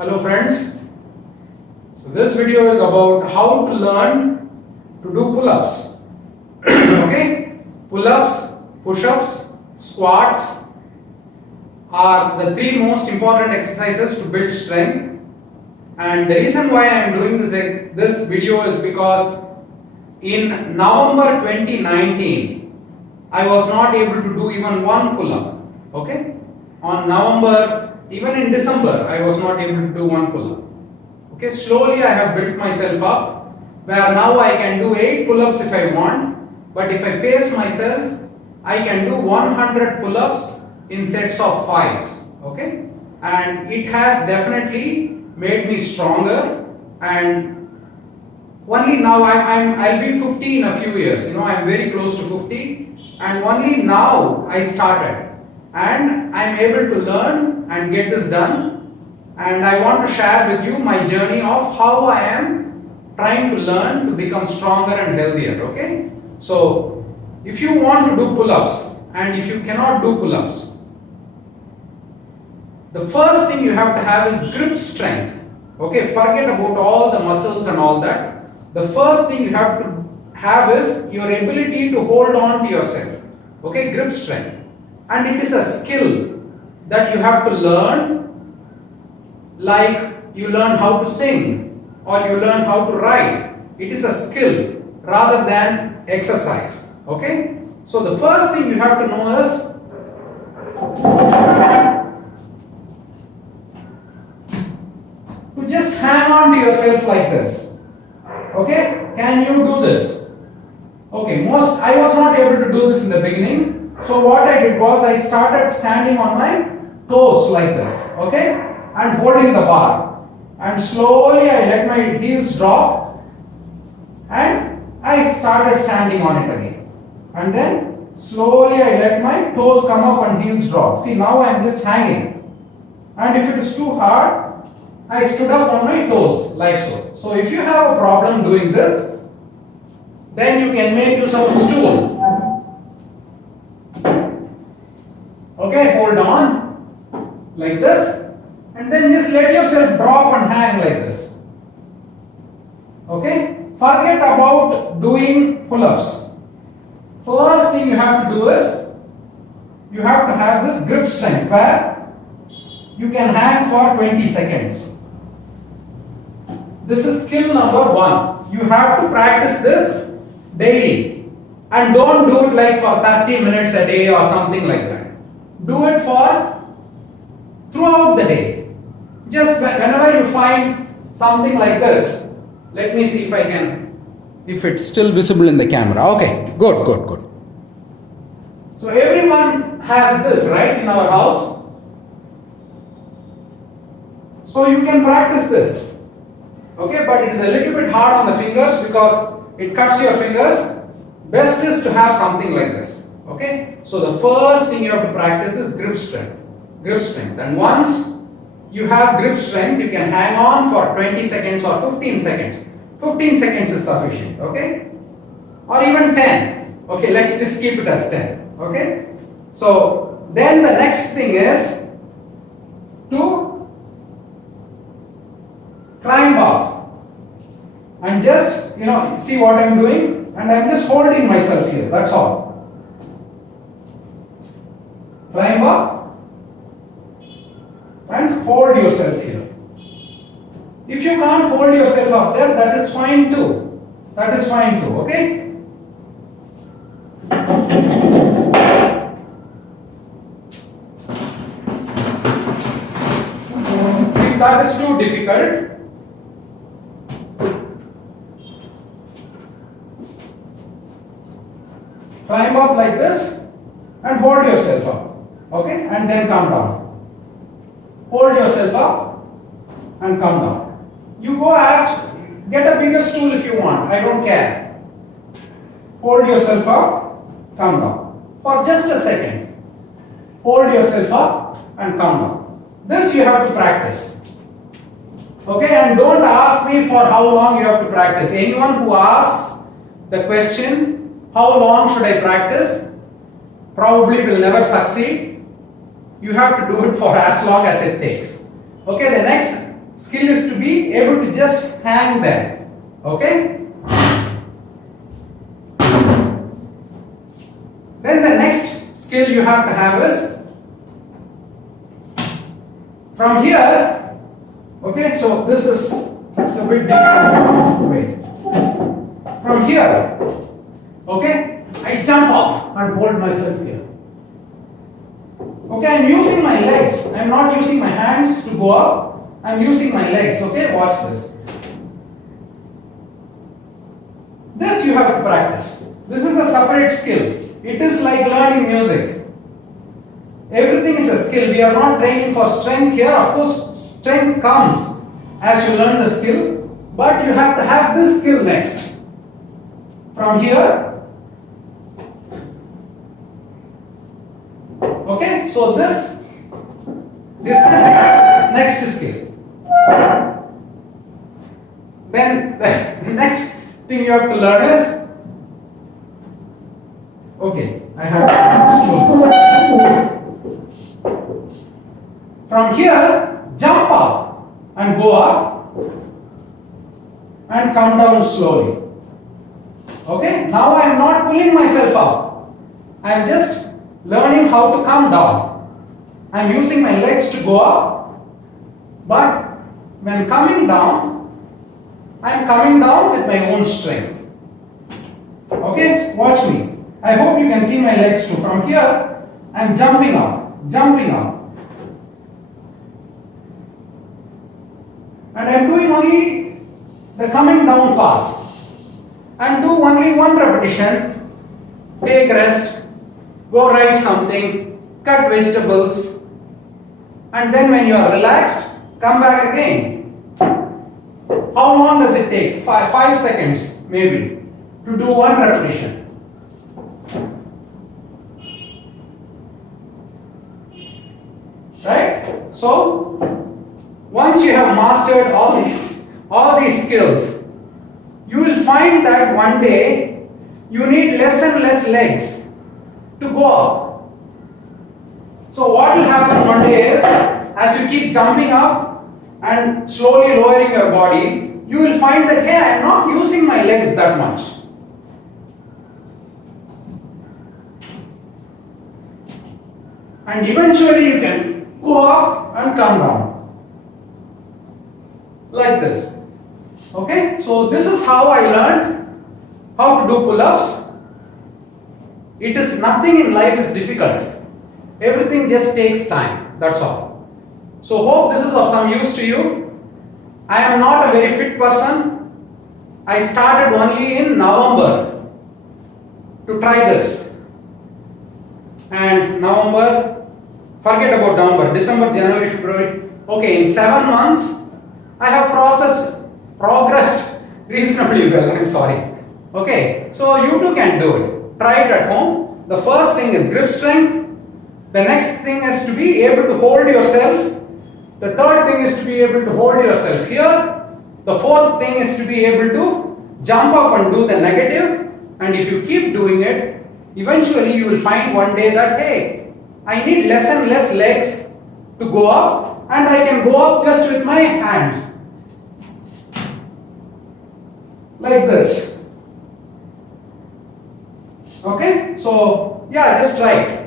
Hello friends, so this video is about how to learn to do pull-ups. Okay, pull-ups, push-ups, squats are the three most important exercises to build strength, and the reason why I am doing this video is because in November 2019 I was not able to do even one pull-up. Okay, on November, even in December, I was not able to do one pull-up. Okay, slowly I have built myself up, where now I can do 8 pull-ups if I want, but if I pace myself, I can do 100 pull-ups in sets of 5s. Okay, and it has definitely made me stronger, and only now I'll be 50 in a few years. I'm very close to 50, and only now I started. And I am able to learn and get this done, and I want to share with you my journey of how I am trying to learn to become stronger and healthier. Okay, so if you want to do pull-ups and if you cannot do pull-ups, the first thing you have to have is grip strength. Okay, forget about all the muscles and all that. The first thing you have to have is your ability to hold on to yourself. Okay, grip strength. And it is a skill that you have to learn, like you learn how to sing or you learn how to write. It is a skill rather than exercise. Okay? So the first thing you have to know is to just hang on to yourself like this. Okay? Can you do this? Okay, I was not able to do this in the beginning. So what I did was I started standing on my toes like this, okay, and holding the bar, and slowly I let my heels drop and I started standing on it again, and then slowly I let my toes come up and heels drop. See, now I am just hanging, and if it is too hard, I stood up on my toes like so. So if you have a problem doing this, then you can make use of a stool. Okay, hold on like this, and then just let yourself drop and hang like this. Okay, forget about doing pull-ups. First thing you have to do is you have to have this grip strength where you can hang for 20 seconds. This is skill number 1. You have to practice this daily, and don't do it like for 30 minutes a day or something like that. Do it for throughout the day. Just whenever you find something like this. Let me see if it's still visible in the camera. Okay, good. So everyone has this, right, in our house. So you can practice this. Okay, but it is a little bit hard on the fingers because it cuts your fingers. Best is to have something like this. Okay, so the first thing you have to practice is grip strength. And once you have grip strength, you can hang on for 20 seconds or 15 seconds. 15 seconds is sufficient. Okay, or even 10. Okay, let's just keep it as 10. Okay, so then the next thing is to climb up and just see what I'm doing, and I'm just holding myself here. That's all. Climb up and hold yourself here. If you can't hold yourself up there, that is fine too. Okay? If that is too difficult, climb up like this and hold yourself up. Okay, and then come down. Hold yourself up and come down. You get a bigger stool if you want. I don't care. Hold yourself up, come down. For just a second. Hold yourself up and come down. This you have to practice. Okay, and don't ask me for how long you have to practice. Anyone who asks the question, how long should I practice, probably will never succeed. You have to do it for as long as it takes. Okay, the next skill is to be able to just hang there. Okay? Then the next skill you have to have is from here. Okay, so this is a bit different. Wait. From here, okay, I jump up and hold myself here. Okay, I'm using my legs. I'm not using my hands to go up. I'm using my legs. Okay, watch this. This you have to practice. This is a separate skill. It is like learning music. Everything is a skill. We are not training for strength here. Of course, strength comes as you learn the skill, but you have to have this skill next. From here, okay, so this is the next skill. Then the next thing you have to learn is, okay, I have to from here, jump up and go up and come down slowly. Okay, now I am not pulling myself up. I am just learning how to come down. I am using my legs to go up, but when coming down, I am coming down with my own strength. Okay, watch me. I hope you can see my legs too. From here, I am jumping up, jumping up. And I am doing only the coming down part. And do only one repetition, take rest, go write something, cut vegetables, and then when you are relaxed, come back again. How long does it take? 5 seconds maybe to do one repetition. Right? So once you have mastered all these skills, you will find that one day you need less and less legs to go up. So what will happen one day is, as you keep jumping up and slowly lowering your body, you will find that, hey, I am not using my legs that much. And eventually you can go up and come down. Like this. Okay, so this is how I learned how to do pull-ups. It is nothing in life is difficult. Everything just takes time. That's all. So hope this is of some use to you. I am not a very fit person. I started only in November to try this. And November, forget about November, December, January, February. Okay, in 7 months, I have progressed reasonably well. I'm sorry. Okay, so you too can do it. Try it at home. The first thing is grip strength. The next thing is to be able to hold yourself. The third thing is to be able to hold yourself here. The fourth thing is to be able to jump up and do the negative. And if you keep doing it, eventually you will find one day that, hey, I need less and less legs to go up, and I can go up just with my hands. Like this. Okay, so yeah, just try it.